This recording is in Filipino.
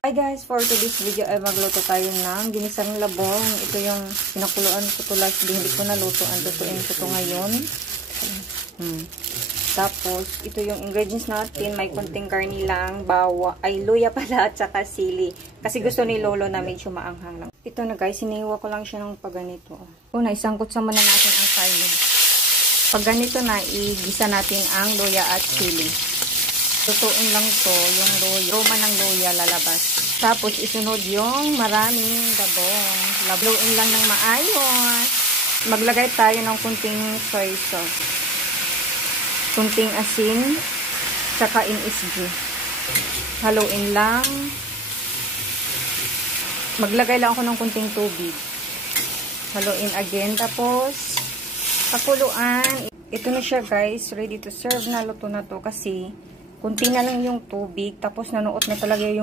Hi guys, for today's video ay magluto tayo ng ginisang labong. Ito yung pinakuluan ko to last day. Hindi ko nalutoan. Lutuin ko to ngayon. Tapos, ito yung ingredients natin. May konting karni lang, luya pala at saka sili. Kasi gusto ni Lolo na medyo maanghang lang. Ito na guys, siniwa ko lang siya ng paganito. Una, isangkot sa muna natin ang karni. Pag ganito na, igisa natin ang luya at sili. Lutuin lang to, yung aroma ng luya lalabas. Tapos isunod yung maraming gabong. Labuin lang ng maayos. Maglagay tayo ng kunting soy sauce. Kunting asin. Tsaka MSG. Haluin lang. Maglagay lang ako ng kunting tubig. Haluin again. Tapos pakuluan. Ito na siya guys. Ready to serve na. Luto na to kasi kunti na lang yung tubig, tapos nanuot na talaga yung